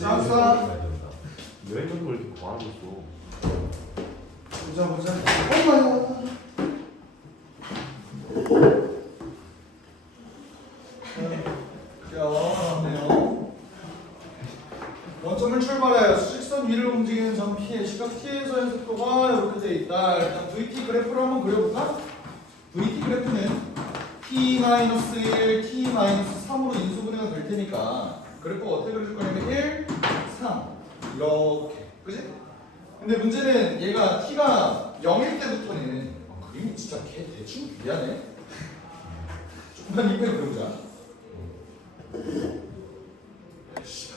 자, 왜 이런 걸 이렇게 과하고 있어? 보자. 엄마야. 나왔네요. 원점을 출발하여 수직선 위를 움직이는 점 P의 시각 T에서의 속도가 이렇게 돼 있다. 일단 VT 그래프를 한번 그려볼까? VT 그래프는 T-1, T-3으로 인수분해가 될 테니까 그래프가 어떻게 그려질 거냐면 1, 3 이렇게, 그지? 근데 문제는 얘가 T가 0일 때부터는 그림이 진짜 개 대충 미안해. 조금만 이쁘게 그려보자.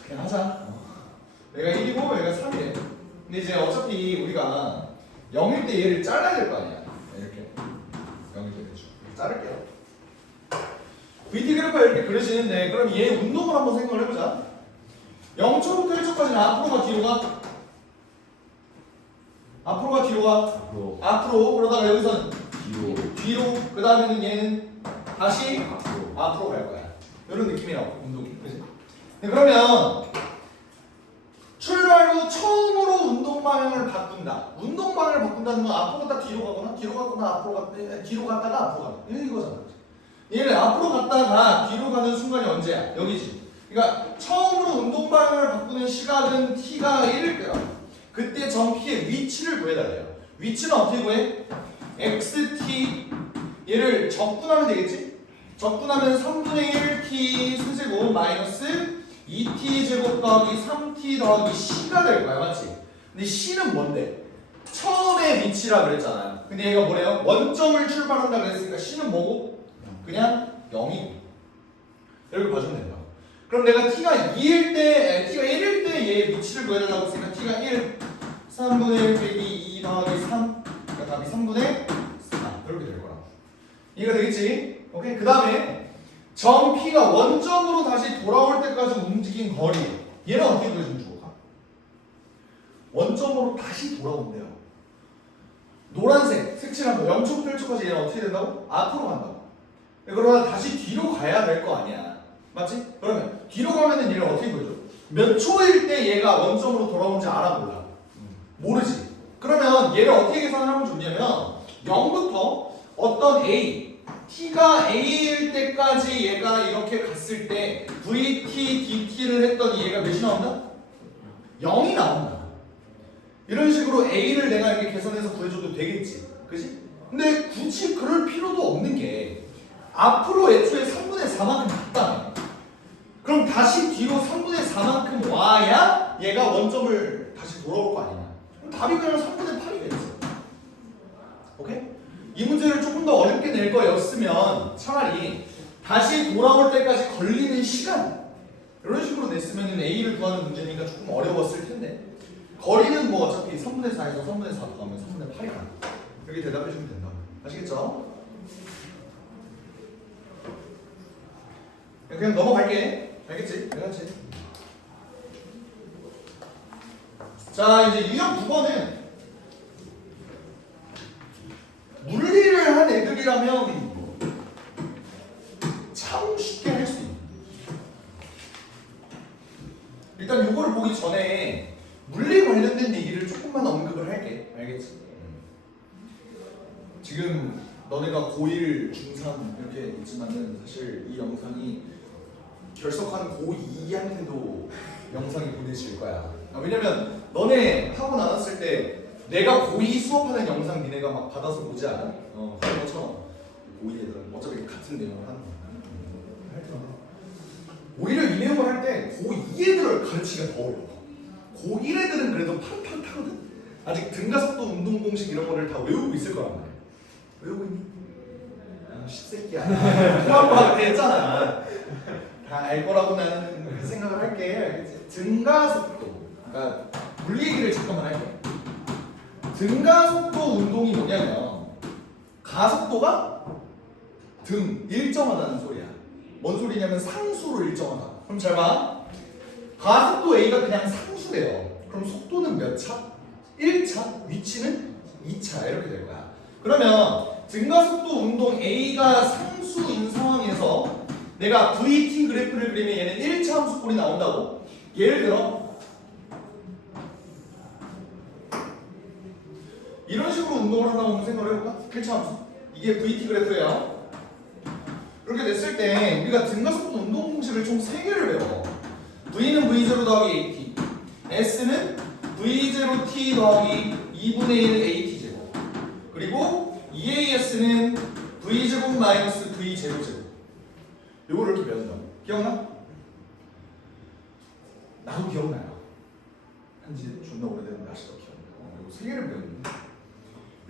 그냥 하자. 얘가 1이고 얘가 3이래. 근데 이제 어차피 우리가 0일 때 얘를 잘라야 될 거 아니야. 이렇게 0일 때 대충 자를게요. VT 그래프가 이렇게 그려지는데 그럼 얘 운동을 한번 생각을 해보자. 0초부터 1초까지는 앞으로가 뒤로가? 앞으로가 뒤로가? 앞으로. 그러다가 여기서는 뒤로. 그 다음에는 얘는 다시 앞으로 갈 거야. 이런 느낌이라고, 운동이. 그치? 그러면 출발 후 처음으로 운동 방향을 바꾼다. 운동 방향을 바꾼다는 건 앞으로 갔다 뒤로 가거나 뒤로 갔거나 앞으로 갔다 뒤로 갔다가 앞으로 가다. 이거잖아. 얘는 앞으로 갔다가 뒤로 가는 순간이 언제야? 여기지. 그러니까 처음으로 운동 방향을 바꾸는 시각은 t가 1일 거야. 그때 점 P의 위치를 구해달래요. 위치는 어떻게 구해? xt 얘를 적분하면 되겠지? 적분하면 3분의 1t 세제곱 마이너스 2t 제곱 더하기 3t 더하기 c가 될 거야, 맞지? 근데 c는 뭔데? 처음의 위치라 그랬잖아요. 근데 얘가 뭐래요? 원점을 출발한다 그랬으니까 c는 뭐고? 그냥 0이고. 이렇게 봐주면 된다. 그럼 내가 t가 2일 때, t가 1일 때 얘의 위치를 구해달라고 했으니까 t가 1, 3분의 1 빼기 2 더하기 3, 그러니까 답이 3분의 4 이렇게 될 거라. 이해가 되겠지? 오케이. 그 다음에 점 P가 원점으로 다시 돌아올 때까지 움직인 거리, 얘는 어떻게 그려주면 좋을까? 원점으로 다시 돌아온대요. 노란색 색칠한 거 0초부터 1초까지 얘는 어떻게 된다고? 앞으로 간다고. 그러다 다시 뒤로 가야 될 거 아니야, 맞지? 그러면 뒤로 가면은 얘를 어떻게 그려줘? 몇 초일 때 얘가 원점으로 돌아오는지 알아, 몰라? 모르지. 그러면 얘를 어떻게 계산하면 좋냐면 0부터 어떤 A, t가 a일 때까지 얘가 이렇게 갔을 때 vt, dt를 했더니 얘가 몇이 나온다? 0이 나온다. 이런 식으로 a를 내가 이렇게 계산해서 구해줘도 되겠지, 그지? 근데 굳이 그럴 필요도 없는 게 앞으로 애초에 3분의 4만큼 갔다며. 그럼 다시 뒤로 3분의 4만큼 와야 얘가 원점을 다시 돌아올 거 아니냐. 그럼 답이 그냥 3분의 8이겠지. 오케이? 이 문제를 조금 더 어렵게 낼 거였으면 차라리 다시 돌아올 때까지 걸리는 시간 이런 식으로 냈으면 A를 구하는 문제니까 조금 어려웠을 텐데 거리는 뭐 어차피 3분의 4에서 3분의 4 더하면 3분의 8이 나. 이렇게 대답해주면 된다. 아시겠죠? 그냥 넘어갈게. 알겠지? 알겠지? 자, 이제 유형 9번은 물리를 한 애들이라면 참 쉽게 할 수 있는. 일단 요거를 보기 전에 물리 관련된 얘기를 조금만 언급을 할게. 알겠지? 지금 너네가 고1, 중3 이렇게 있지만은 사실 이 영상이 결석한 고2한테도 영상이 보내질 거야. 왜냐면 너네 하고 나왔을 때 내가 고2 수업하는 영상 니네가 막 받아서 보지 않아? 그런 것처럼 고2 애들은 어차피 같은 내용을 하는 거야. 오히려 이 내용을 할 때 고2 애들을 가르치기가 더 어려워. 고1 애들은 그래도 팡팡 타거든? 아직 등가속도 운동 공식 이런 거를 다 외우고 있을 거란 말이야. 외우고 있니? 아, 십새끼야. 통합과학 했잖아. 다 알 거라고 나는 생각을 할게. 알겠지? 등가속도. 그러니까 물리 얘기를 잠깐만 할게. 등가속도 운동이 뭐냐면 가속도가 등 일정하다는 소리야. 뭔 소리냐면 상수로 일정하다. 그럼 잘 봐. 가속도 A가 그냥 상수래요. 그럼 속도는 몇 차? 1차? 위치는 2차 이렇게 될 거야. 그러면 등가속도 운동 A가 상수인 상황에서 내가 VT 그래프를 그리면 얘는 1차 함수꼴이 나온다고? 예를 들어 운동을 한다고 한번 생각을 해볼까? 1차 함수. 이게 VT 그래프예요. 이렇게 됐을 때 우리가 등가속도 운동 공식을 총 3개를 배워. V는 V0 더하기 AT, S는 V0T 더하기 2분의 1 AT 제곱, 그리고 EAS는 V제곱 마이너스 V 제곱 제곱. 요거를 이렇게 배운다고. 기억나? 나도 기억나요. 한지 존나 오래된 날씨도 기억나. 요 3개를 배웠는데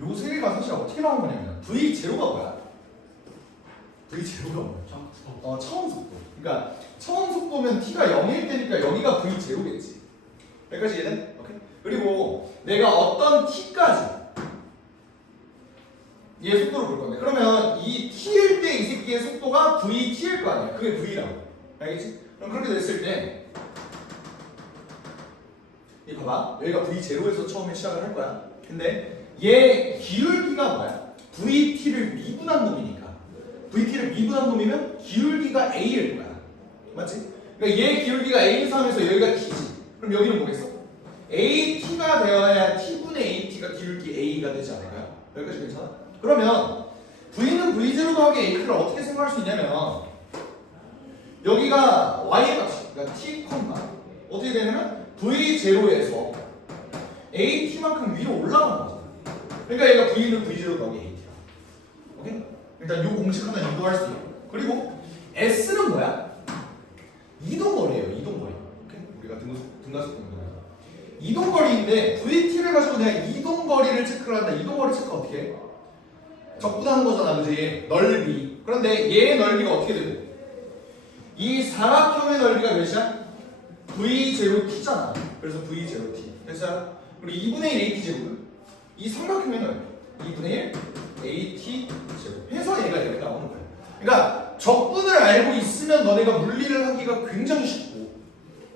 요 3개가 사실 어떻게 나온 거냐면 V0가 뭐야? V0가 뭐야? 처음 속도. 그러니까 처음 속도면 t가 0일 때니까 여기가 V0겠지. 여기까지 이해돼? 오케이. 그리고 내가 어떤 t까지 얘 속도를 볼 건데 그러면 이 t일 때 이 새끼의 속도가 vt일 거 아니야. 그게 v라고. 알겠지? 그럼 그렇게 됐을 때 이 봐봐. 여기가 v0에서 처음에 시작을 할 거야. 근데 얘 기울기가 뭐야? vt를 미분한 놈이니까. vt를 미분한 놈이면 기울기가 a일 거야. 맞지? 그러니까 얘 기울기가 a 상에서 여기가 t지. 그럼 여기는 뭐겠어? at가 되어야 t분의 at가 기울기 a가 되지 않을까요? 여기까지 괜찮아? 그러면 v는 v0 더하기 a를 어떻게 생각할 수 있냐면 여기가 y의 값이 그러니까 t, 어떻게 되냐면 v0에서 at만큼 위로 올라가는 거잖아. 그러니까 얘가 v는 v0 더하기 at야. 오케이? 일단 요 공식 하나 유도할 수 있고 그리고 s는 뭐야? 이동거리예요. 이동거리. 오케이? 우리가 등가속 공부해서 이동거리인데 VT를 가지고 내가 이동거리를 체크를 한다. 이동거리 체크 어떻게 해? 적분하는 거잖아, 그지? 넓이. 그런데 얘의 넓이가 어떻게 되고? 이 사각형의 넓이가 몇이야? V0T잖아. 그래서 V0T. 됐어요? 그리고 2분의 1 AT 제곱은 이 삼각형의 넓이 2분의 1 AT 제곱 해서 얘가 이렇게 나오는 거야. 그러니까 적분을 알고 있으면 너네가 물리를 하기가 굉장히 쉽고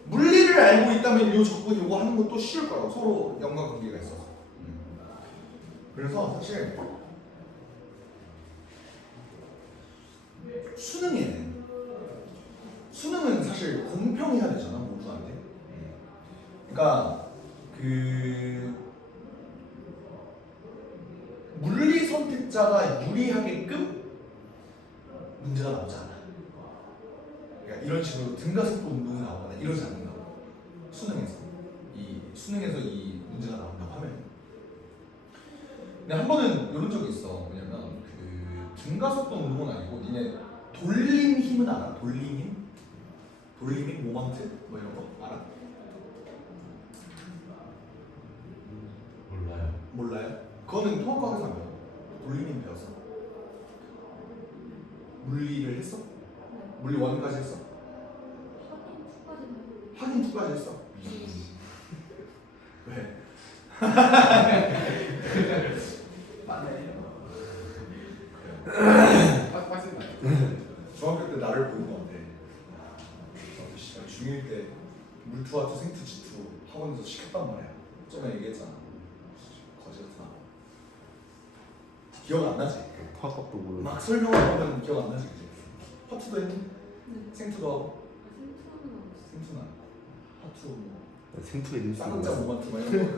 물리를 알고 있다면 이 적분 요거 하는 것도 쉬울 거라고. 서로 연관관계가 있어서. 그래서 사실 수능은 사실 공평해야 되잖아 모두한테. 그러니까 그 물리 선택자가 유리하게끔 문제가 나오지 않아. 그러니까 이런 식으로 등가속도 운동이 나오거나 이러지 않는다고. 수능에서 이 문제가 나온다고 하면. 근데 한 번은 이런 적이 있어. 뭐냐면 그 등가속도 운동은 아니고 니네 돌림 힘은 알아? 돌림 힘? 돌림 힘? 모먼트? 뭐 이런 거 알아? 몰라요? 그거는 통합과학에서 안 배워. 돌림 힘 배웠어? 물리를 했어? 물리 1까지 했어? 확인 2까지 했어? 왜? 맞네. 중학교 때 나를 보는 것 같아. 중1 때 물투와 생투 지투 학원에서 시켰단 말이야. 저번에 얘기했잖아. 거지 같은 거. 기억 안 나지? 화학도 모르고 막 설명하면 기억 안 나지, 그지? 화투도 했니? 생투도 하고? 생투는 안 하고. 화투 뭐 생투에 있는 쌍자 모먼트 막 이런 거.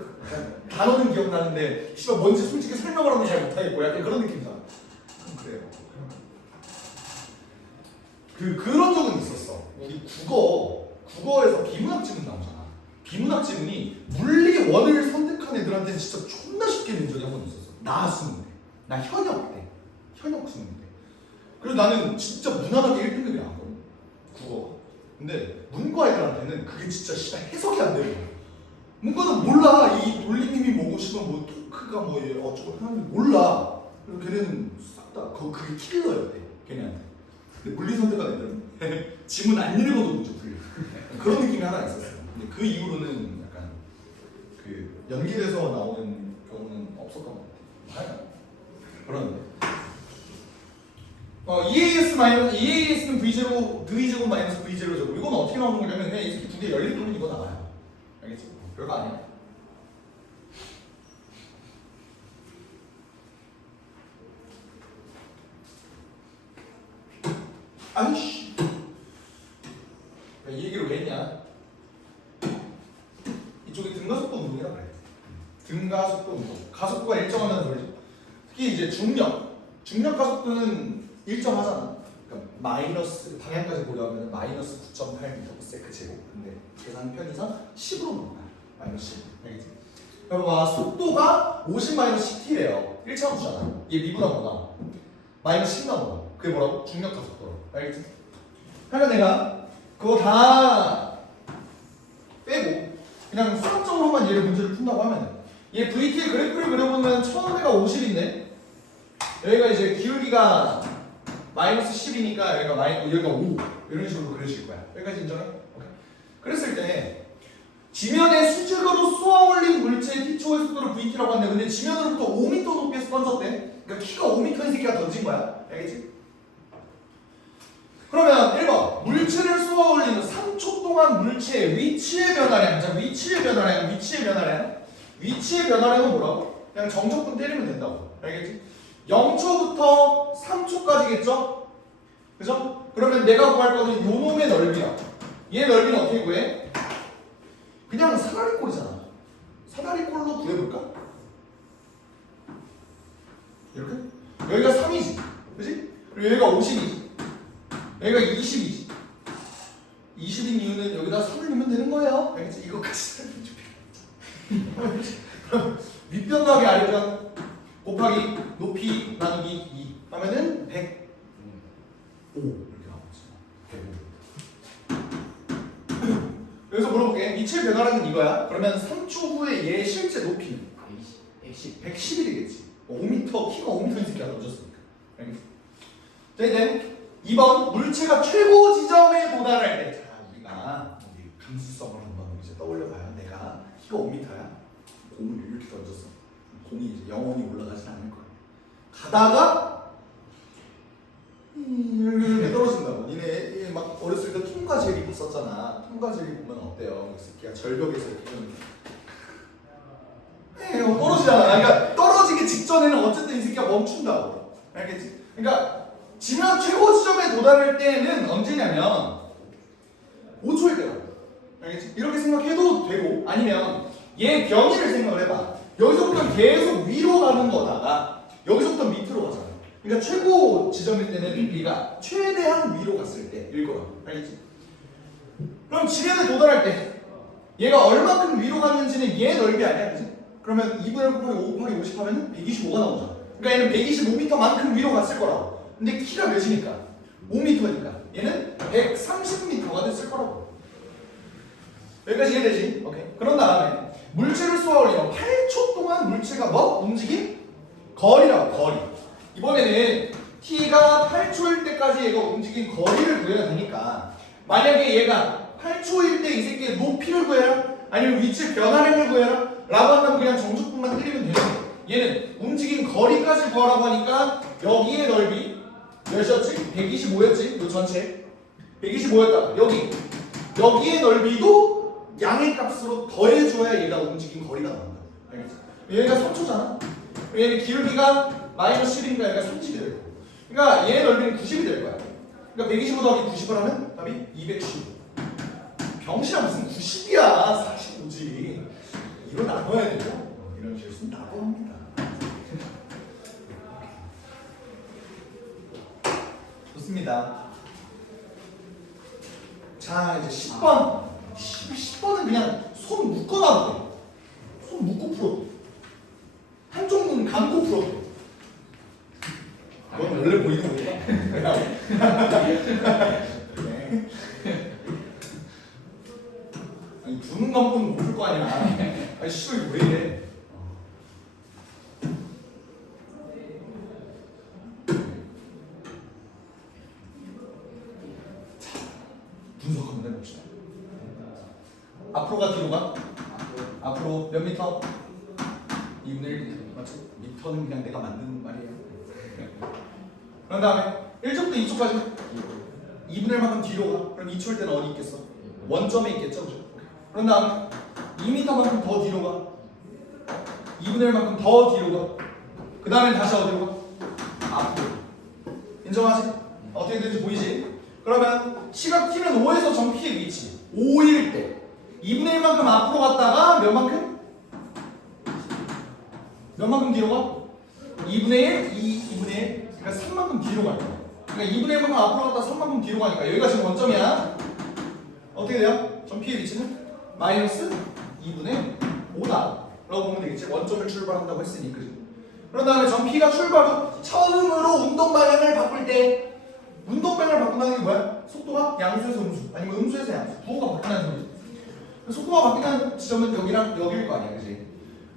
단어는 기억나는데 씨발 뭔지 솔직히 설명을 하면 잘 못하겠고 약간 그런 느낌이잖아. 그래요. 그런 적은 있었어. 우리 국어에서 비문학 지문 나오잖아. 비문학 지문이 물리 원을 선택한 애들한테는 진짜 존나 쉽게 낸 적이 한 번 있었어. 나 수능 때. 나 현역 수능 때. 그래서 나는 진짜 무난하게 1등급이 나왔거든. 국어가. 근데 문과 애들한테는 그게 진짜 씨발 해석이 안 되는 거야. 문과는 몰라. 이 돌림님이 뭐고 싶으면 뭐 토크가 뭐 어쩌고 하는데 몰라. 그래서 걔네는 싹 다 그게 킬러였대. 걔네한테. 근데 물리 선택한 애들은 지문 안 읽어도 문제 풀려. 그런 느낌이 하나 있었어. 근데 그 이후로는 약간 그 연기돼서 나오는 경우는 없었던 것 같아. 그런데 EAS는 V제곱 마이너스 V제곱 이건 어떻게 나오는 거냐면 그냥 이 새끼 두 개 열린 부분 이거 나와요. 알겠지? 별거 아니야. 아이씨. 이 얘기를 왜 했냐? 이쪽에 등가속도 운동이라 그래. 등가속도 운동. 가속도가 일정하다는 소리지. 특히 이제 중력 가속도는 일정하잖아. 그러니까 마이너스 방향까지 보려면 마이너스 9.8m/s 제곱. 근데 계산 편의상 10으로 넣는 거야. 마이너스 10. 알겠지? 그럼 봐, 속도가 50-10t래요. 1차원수잖아. 얘 미분하면 뭐나? 마이너스 10 나온다. 그게 뭐라고? 중력 가속도로. 알겠지? 그러니까 내가 그거 다 빼고 그냥 수학적으로만 얘를 문제를 푼다고 하면 얘 VT의 그래프를 그려보면 처음에가 50인데 여기가 이제 기울기가 마이너스 10이니까 여기가 5 이런 식으로 그려질 거야. 여기까지 인정해? 오케이. 그랬을 때 지면에 수직으로 쏘아 올린 물체의 피초의 속도를 VT라고 하는데 근데 지면으로부터 5m 높이에서 던졌대. 그러니까 키가 5m인 새끼가 던진 거야. 알겠지? 그러면 1번 물체를 쏘아 올리는 3초 동안 물체의 위치의 변화량. 자, 위치의 변화량은 뭐라고? 그냥 정적분 때리면 된다고. 알겠지? 0초부터 3초까지겠죠? 그죠? 그러면 내가 구할 거는 요 놈의 넓이야. 얘 넓이는 어떻게 구해? 그냥 사다리꼴이잖아. 사다리꼴로 구해볼까? 이렇게? 여기가 3이지. 그지? 그리고 여기가 50이지. 여기가 20이지. 20인 이유는 여기다 3을 넣으면 되는 거예요. 알겠지? 이거까지 설명 좀 해. 윗변 더하기 아래변 곱하기 높이 나누기 2 하면은 105 이렇게 나오죠. 105. 여기서 물어볼게. 위치의 변화량은 이거야. 그러면 3초 후에 얘의 실제 높이는 110이 되겠지. 5m, 키가 5m인 새끼가 던졌으니까. 알겠지? 자, 이제 2번 물체가 최고 지점에 도달할 때. 자, 우리가 감수성을 한번 이제 떠올려봐요. 내가 키가 5m야. 공을 이렇게 던졌어. 공이 이제 영원히 올라가진 않을 거야. 가다가 이렇게 떨어진다고. 니네 막 어렸을 때 톰과 제리 봤었잖아. 톰과 제리 보면 어때요? 이 새끼가 절벽에서 이렇게 떨어지잖아. 그러니까 떨어지기 직전에는 어쨌든 이 새끼가 멈춘다고. 알겠지? 그러니까 지면 최고 지점에 도달할 때는 언제냐면 5초일 때라고. 알겠지? 이렇게 생각해도 되고 아니면 얘 변이를 생각을 해봐. 여기서부터 계속 위로 가는 거다가 여기서부터 밑으로 가잖아. 그러니까 최고 지점일 때는 높이가 최대한 위로 갔을 때일 거라고. 알겠지? 그럼 지면에 도달할 때 얘가 얼마큼 위로 갔는지는 얘 넓이 아니야, 그지? 그러면 2분의 5 곱하기 5 곱하기 50 하면 125가 나오잖아. 그러니까 얘는 125m만큼 위로 갔을 거라고. 근데 키가 몇이니까? 5m니까 얘는 130m가 됐을 거라고. 여기까지 이해되지? 오케이. 그런 다음에 물체를 쏘아 올리면 8초 동안 물체가 뭐? 움직임? 거리라고. 거리. 이번에는 t가 8초일 때까지 얘가 움직인 거리를 구해야 되니까 만약에 얘가 8초일 때 이 새끼의 높이를 구해라 아니면 위치 변화량을 구해라 라고 한다면 그냥 정적분만 때리면 되는 거야. 얘는 움직인 거리까지 구하라고 하니까 여기의 넓이 몇이었지? 125였지? 요 전체 125였다가 여기의 넓이도 양의 값으로 더해줘야 얘가 움직인 거리가 나온다. 알겠지? 얘가 3초잖아. 얘는 기울기가 마이너스 10이니까 얘가 30이 될 거고. 그러니까 얘의 넓이는 90이 될 거야. 그러니까 125 더하기 90을 하면 답이 215. 병신아 무슨 90이야. 45지. 이거 나눠야 돼요. 이런 실수는 나도 합니다. 좋습니다. 자, 이제 10번. 10번은 그냥 손 묶어놔도 돼. 손 묶고 풀어도 돼. 한쪽 눈 감고 풀어도 돼. 넌 원래 보이는 거야. 아니, 두 눈 감고는 못 풀 거 아니야. 아니, 씨발, 이거 왜 이래? 자, 분석 한번 해봅시다. 앞으로가 뒤로가? 앞으로 몇 미터? 2분의 1 맞죠? 미터는 그냥 내가 만드는 말이에요. 그런 다음에 1쪽부터 2쪽까지 2분의 1만큼 뒤로 가. 그럼 2초일 때는 어디 있겠어? 원점에 있겠죠? 그죠? 그런 다음에 2m만큼 더 뒤로 가. 2분의 1만큼 더 뒤로 가. 그 다음에 다시 어디로 가? 앞으로. 인정하지? 어떻게 되는지 보이지? 그러면 시각 t는 5에서 점 p의 위치 5일 때 2분의 1만큼 앞으로 갔다가 몇 만큼? 몇 만큼 뒤로 가? 2분의 1, 2분의 1. 그러니까 3만큼 뒤로 갈 거야. 그러니까 2분의 1만큼 앞으로 갔다 3만큼 뒤로 가니까 여기가 지금 원점이야. 어떻게 돼요? 점 P의 위치는 마이너스 2분의 5다 라고 보면 되겠지. 원점을 출발한다고 했으니. 그지? 그런 다음에 점 P가 출발 후 처음으로 운동 방향을 바꿀 때 운동 방향을 바꾼다는 게 뭐야? 속도가 양수에서 음수 아니면 음수에서 양수 부호가 바뀐다는 소리지. 속도가 바뀐다는 지점은 여기랑 여기일 거 아니야. 그지?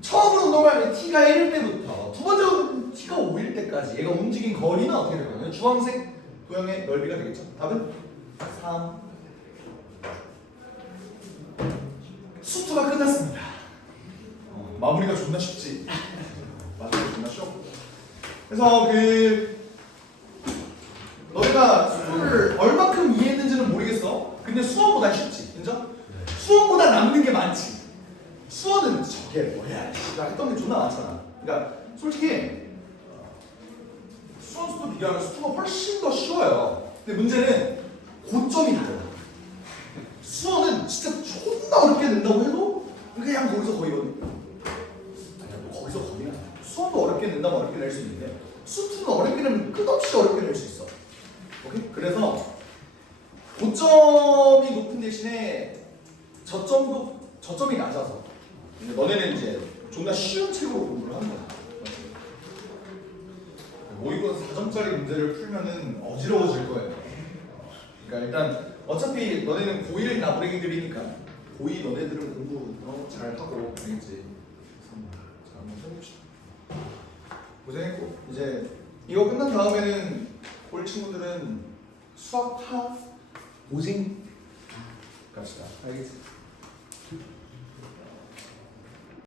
처음으로 운동 방향이 T가 1일 때부터 두 번째로 T가 5일 때까지 얘가 움직인 거리는 어떻게 될 거야? 주황색 도형의 넓이가 되겠죠. 답은 3. 수투가 끝났습니다. 마무리가 존나 쉽지. 마무리가 존나 쉬워. 그래서 너희가 수를 얼마큼 이해했는지는 모르겠어. 근데 수원보다 쉽지, 인정? 수원보다 남는 게 많지. 수원은 저게 뭐야? 나 했던 게 존나 많잖아. 그러니까 솔직히 수원 수도 비교하면 수투가 훨씬 더 쉬워요. 근데 문제는 고점이 다르다. 수원은 진짜 존나 어렵게 낸다고 해도 그냥 거기서 거의 아니야, 뭐 거기서 거기는 수원도 어렵게 낸다면 어렵게 낼 수 있는데 수투는 어렵게 내면 끝없이 어렵게 낼 수 있어. 오케이? 그래서 고점이 높은 대신에 저점이 낮아서 너네는 이제 존나 쉬운 책으로 공부를 하는 거야. 모의고사 4점짜리 문제를 풀면은 어지러워질 거예요. 그러니까 일단 어차피 너네는 고1 나부랭이들이니까 고2 너네들은 공부 잘하고 알겠지? 자, 한번 해봅시다. 고생했고 이제 이거 끝난 다음에는 올 친구들은 수학하 고생 갑시다. 알겠지?